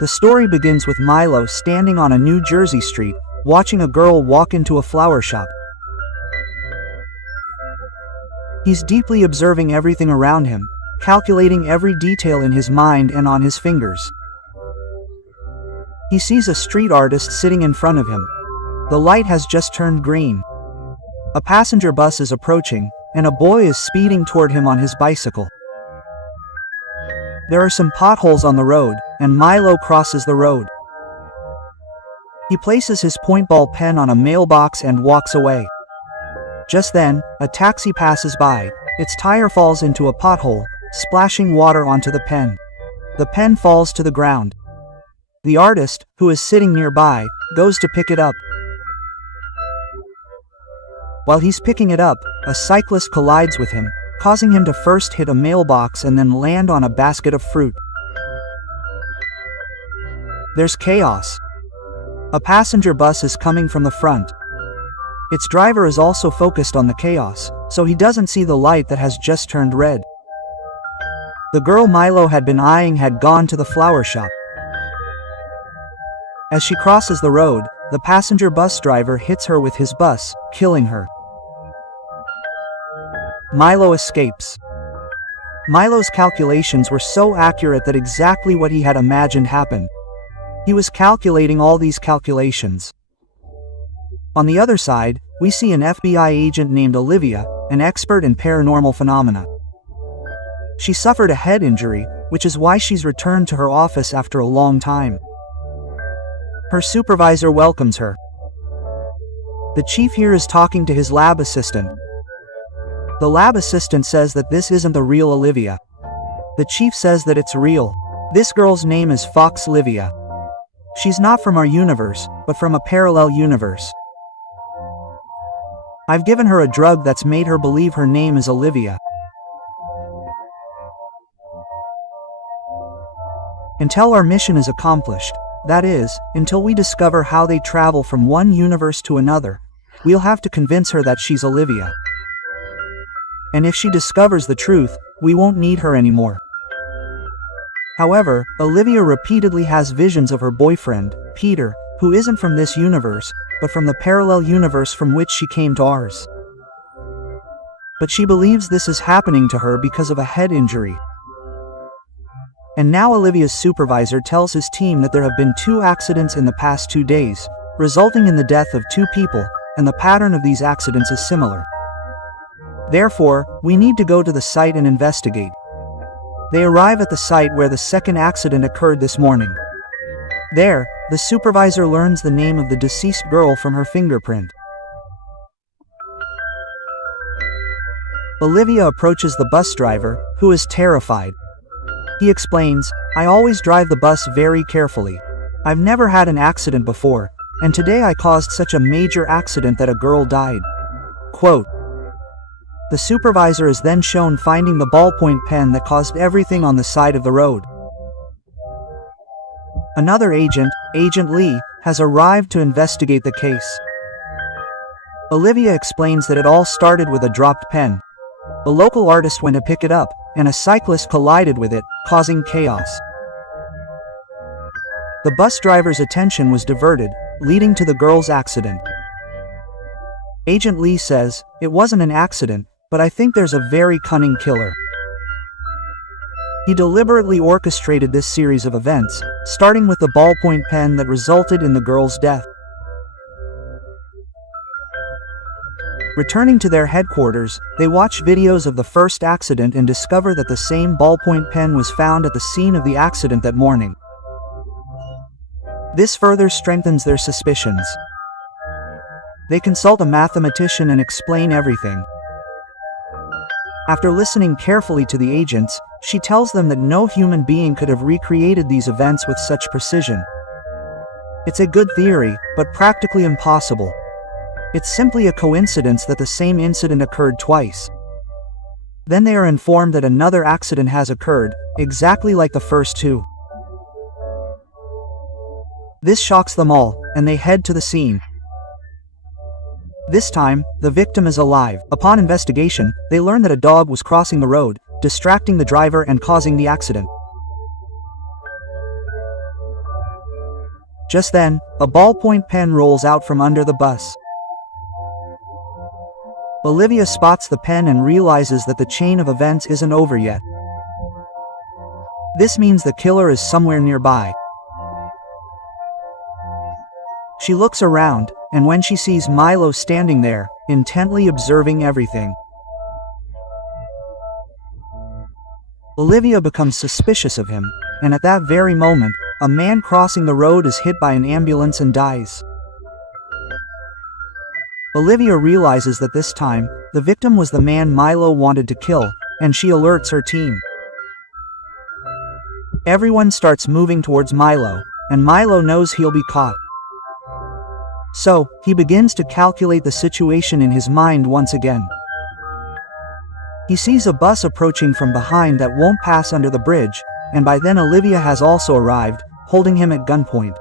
The story begins with Milo standing on a New Jersey street, watching a girl walk into a flower shop. He's deeply observing everything around him, calculating every detail in his mind and on his fingers. He sees a street artist sitting in front of him. The light has just turned green. A passenger bus is approaching, and a boy is speeding toward him on his bicycle. There are some potholes on the road, and Milo crosses the road. He places his paintball pen on a mailbox and walks away. Just then, a taxi passes by. Its tire falls into a pothole, splashing water onto the pen. The pen falls to the ground. The artist, who is sitting nearby, goes to pick it up. While he's picking it up, a cyclist collides with him, causing him to first hit a mailbox and then land on a basket of fruit. There's chaos. A passenger bus is coming from the front. Its driver is also focused on the chaos, so he doesn't see the light that has just turned red. The girl Milo had been eyeing had gone to the flower shop. As she crosses the road, the passenger bus driver hits her with his bus, killing her. Milo escapes. Milo's calculations were so accurate that exactly what he had imagined happened. He was calculating all these calculations. On the other side, we see an FBI agent named Olivia, an expert in paranormal phenomena. She suffered a head injury, which is why she's returned to her office after a long time. Her supervisor welcomes her. The chief here is talking to his lab assistant. The lab assistant says that this isn't the real Olivia. The chief says that it's real. This girl's name is Fox Livia. She's not from our universe, but from a parallel universe. I've given her a drug that's made her believe her name is Olivia. Until our mission is accomplished, that is, until we discover how they travel from one universe to another, we'll have to convince her that she's Olivia. And if she discovers the truth, we won't need her anymore. However, Olivia repeatedly has visions of her boyfriend, Peter, who isn't from this universe, but from the parallel universe from which she came to ours. But she believes this is happening to her because of a head injury. And now Olivia's supervisor tells his team that there have been 2 accidents in the past 2 days, resulting in the death of 2 people, and the pattern of these accidents is similar. Therefore, we need to go to the site and investigate. They arrive at the site where the second accident occurred this morning. There, the supervisor learns the name of the deceased girl from her fingerprint. Olivia approaches the bus driver, who is terrified. He explains, "I always drive the bus very carefully. I've never had an accident before, and today I caused such a major accident that a girl died." Quote. The supervisor is then shown finding the ballpoint pen that caused everything on the side of the road. Another agent, Agent Lee, has arrived to investigate the case. Olivia explains that it all started with a dropped pen. A local artist went to pick it up, and a cyclist collided with it, causing chaos. The bus driver's attention was diverted, leading to the girl's accident. Agent Lee says, "It wasn't an accident, but I think there's a very cunning killer. He deliberately orchestrated this series of events, starting with the ballpoint pen that resulted in the girl's death." Returning to their headquarters, they watch videos of the first accident and discover that the same ballpoint pen was found at the scene of the accident that morning. This further strengthens their suspicions. They consult a mathematician and explain everything. After listening carefully to the agents, she tells them that no human being could have recreated these events with such precision. It's a good theory, but practically impossible. It's simply a coincidence that the same incident occurred twice. Then they are informed that another accident has occurred, exactly like the first 2. This shocks them all, and they head to the scene. This time, the victim is alive. Upon investigation, they learn that a dog was crossing the road, distracting the driver and causing the accident. Just then, a ballpoint pen rolls out from under the bus. Olivia spots the pen and realizes that the chain of events isn't over yet. This means the killer is somewhere nearby. She looks around, and when she sees Milo standing there, intently observing everything, Olivia becomes suspicious of him, and at that very moment, a man crossing the road is hit by an ambulance and dies. Olivia realizes that this time, the victim was the man Milo wanted to kill, and she alerts her team. Everyone starts moving towards Milo, and Milo knows he'll be caught. So, he begins to calculate the situation in his mind once again. He sees a bus approaching from behind that won't pass under the bridge, and by then Olivia has also arrived, holding him at gunpoint.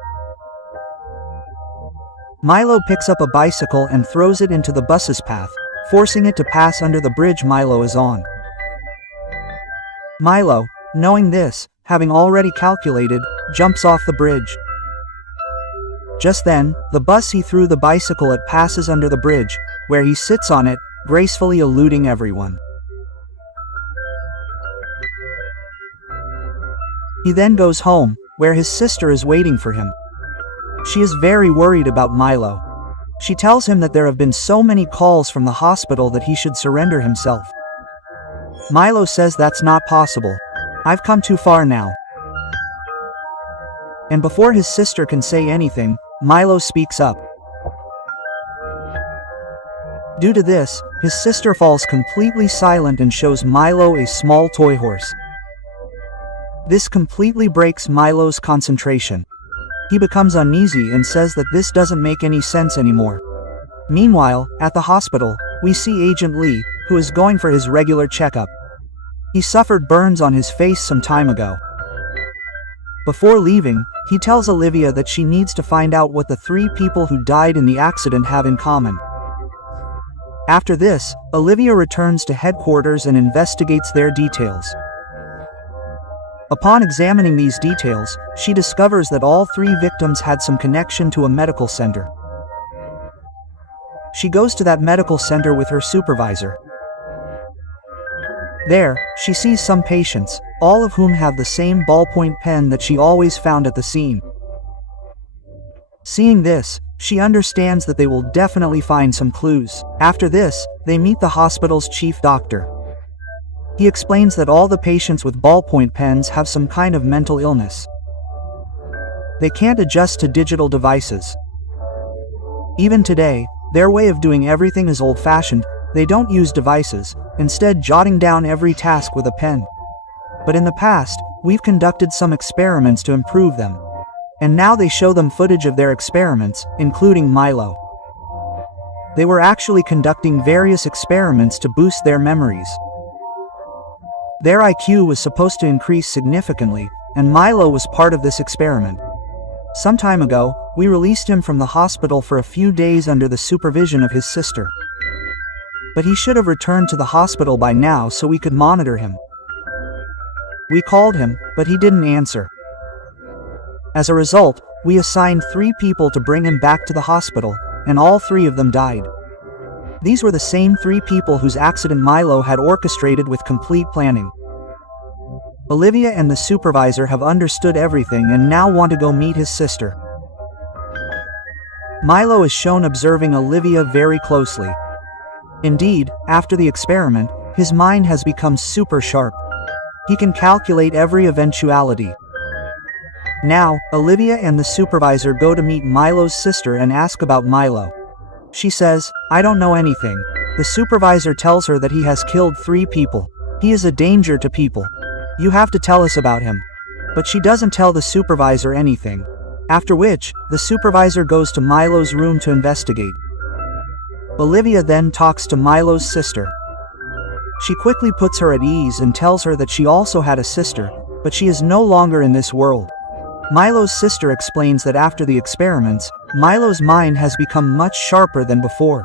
Milo picks up a bicycle and throws it into the bus's path, forcing it to pass under the bridge Milo is on. Milo, knowing this, having already calculated, jumps off the bridge. Just then, the bus he threw the bicycle at passes under the bridge, where he sits on it, gracefully eluding everyone. He then goes home, where his sister is waiting for him. She is very worried about Milo. She tells him that there have been so many calls from the hospital that he should surrender himself. Milo says that's not possible. I've come too far now. And before his sister can say anything, Milo speaks up. Due to this, his sister falls completely silent and shows Milo a small toy horse. This completely breaks Milo's concentration. He becomes uneasy and says that this doesn't make any sense anymore. Meanwhile, at the hospital, we see Agent Lee, who is going for his regular checkup. He suffered burns on his face some time ago. Before leaving, he tells Olivia that she needs to find out what the 3 people who died in the accident have in common. After this, Olivia returns to headquarters and investigates their details. Upon examining these details, she discovers that all 3 victims had some connection to a medical center. She goes to that medical center with her supervisor. There, she sees some patients, all of whom have the same ballpoint pen that she always found at the scene. Seeing this, she understands that they will definitely find some clues. After this, they meet the hospital's chief doctor. He explains that all the patients with ballpoint pens have some kind of mental illness. They can't adjust to digital devices. Even today, their way of doing everything is old-fashioned. They don't use devices, instead jotting down every task with a pen. But in the past, we've conducted some experiments to improve them. And now they show them footage of their experiments, including Milo. They were actually conducting various experiments to boost their memories. Their IQ was supposed to increase significantly, and Milo was part of this experiment. Some time ago, we released him from the hospital for a few days under the supervision of his sister. But he should have returned to the hospital by now so we could monitor him. We called him, but he didn't answer. As a result, we assigned 3 people to bring him back to the hospital, and all 3 of them died. These were the same 3 people whose accident Milo had orchestrated with complete planning. Olivia and the supervisor have understood everything and now want to go meet his sister. Milo is shown observing Olivia very closely. Indeed, after the experiment, his mind has become super sharp. He can calculate every eventuality. Now, Olivia and the supervisor go to meet Milo's sister and ask about Milo. She says, "I don't know anything." The supervisor tells her that he has killed 3 people. He is a danger to people. You have to tell us about him. But she doesn't tell the supervisor anything. After which, the supervisor goes to Milo's room to investigate. Olivia then talks to Milo's sister. She quickly puts her at ease and tells her that she also had a sister, but she is no longer in this world. Milo's sister explains that after the experiments, Milo's mind has become much sharper than before.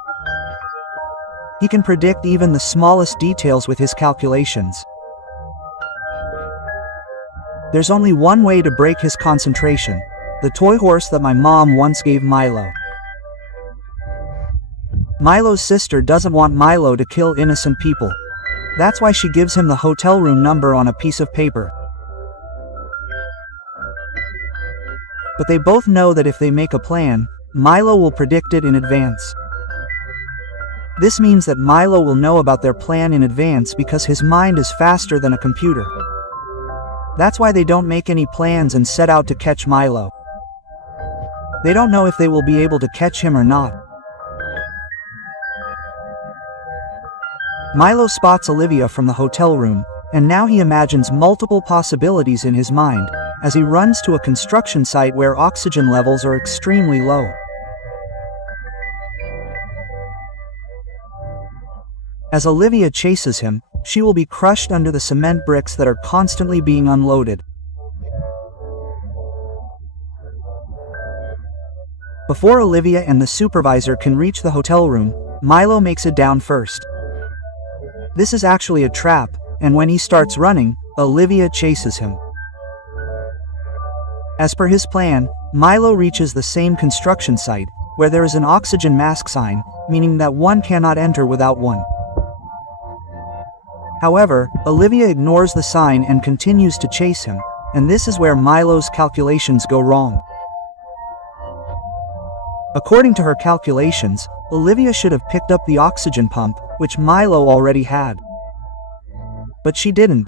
He can predict even the smallest details with his calculations. There's only one way to break his concentration. the toy horse that my mom once gave Milo. Milo's sister doesn't want Milo to kill innocent people. That's why she gives him the hotel room number on a piece of paper. But they both know that if they make a plan, Milo will predict it in advance. This means that Milo will know about their plan in advance because his mind is faster than a computer. That's why they don't make any plans and set out to catch Milo. They don't know if they will be able to catch him or not. Milo spots Olivia from the hotel room, and now he imagines multiple possibilities in his mind, as he runs to a construction site where oxygen levels are extremely low. As Olivia chases him, she will be crushed under the cement bricks that are constantly being unloaded. Before Olivia and the supervisor can reach the hotel room, Milo makes it down first. This is actually a trap, and when he starts running, Olivia chases him. As per his plan, Milo reaches the same construction site, where there is an oxygen mask sign, meaning that one cannot enter without one. However, Olivia ignores the sign and continues to chase him, and this is where Milo's calculations go wrong. According to her calculations, Olivia should have picked up the oxygen pump, which Milo already had. But she didn't.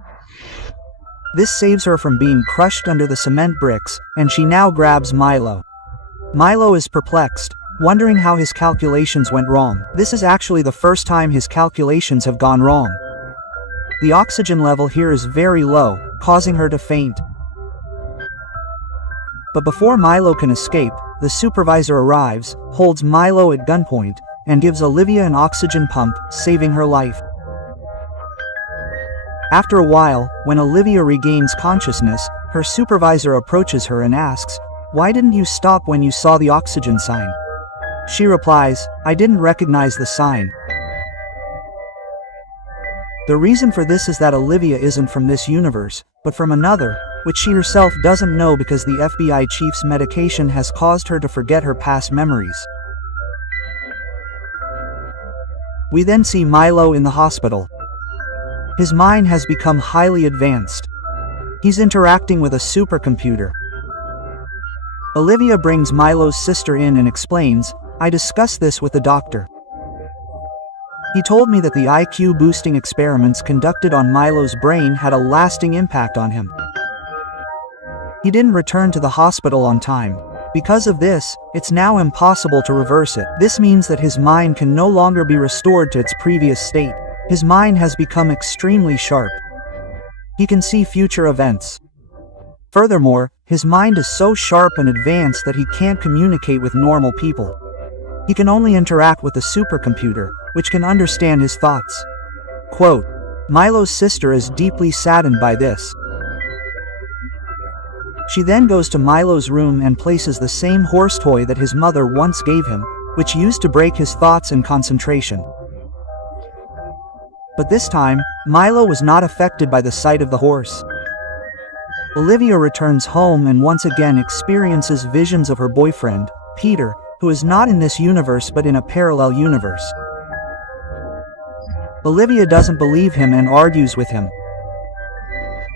This saves her from being crushed under the cement bricks, and she now grabs Milo. Milo is perplexed, wondering how his calculations went wrong. This is actually the first time his calculations have gone wrong. The oxygen level here is very low, causing her to faint. But before Milo can escape, the supervisor arrives, holds Milo at gunpoint, and gives Olivia an oxygen pump, saving her life. After a while, when Olivia regains consciousness, her supervisor approaches her and asks, "Why didn't you stop when you saw the oxygen sign?" She replies, "I didn't recognize the sign." The reason for this is that Olivia isn't from this universe, but from another, which she herself doesn't know because the FBI chief's medication has caused her to forget her past memories. We then see Milo in the hospital. His mind has become highly advanced. He's interacting with a supercomputer. Olivia brings Milo's sister in and explains, "I discussed this with the doctor. He told me that the IQ boosting experiments conducted on Milo's brain had a lasting impact on him. He didn't return to the hospital on time. Because of this, it's now impossible to reverse it. This means that his mind can no longer be restored to its previous state. His mind has become extremely sharp. He can see future events. Furthermore, his mind is so sharp and advanced that he can't communicate with normal people. He can only interact with the supercomputer, which can understand his thoughts." Quote, Milo's sister is deeply saddened by this. She then goes to Milo's room and places the same horse toy that his mother once gave him, which used to break his thoughts and concentration. But this time, Milo was not affected by the sight of the horse. Olivia returns home and once again experiences visions of her boyfriend, Peter, who is not in this universe but in a parallel universe. Olivia doesn't believe him and argues with him.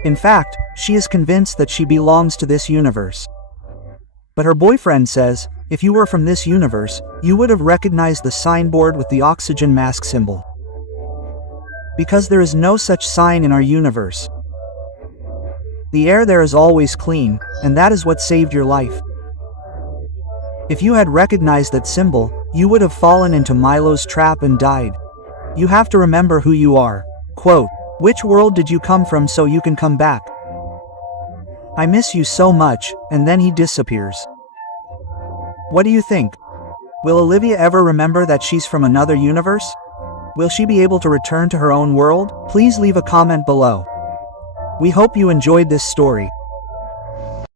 In fact, she is convinced that she belongs to this universe. But her boyfriend says, "If you were from this universe, you would have recognized the signboard with the oxygen mask symbol. Because there is no such sign in our universe. The air there is always clean, and that is what saved your life. If you had recognized that symbol, you would have fallen into Milo's trap and died. You have to remember who you are." Quote, "Which world did you come from so you can come back? I miss you so much," and then he disappears. What do you think? Will Olivia ever remember that she's from another universe? Will she be able to return to her own world? Please leave a comment below. We hope you enjoyed this story.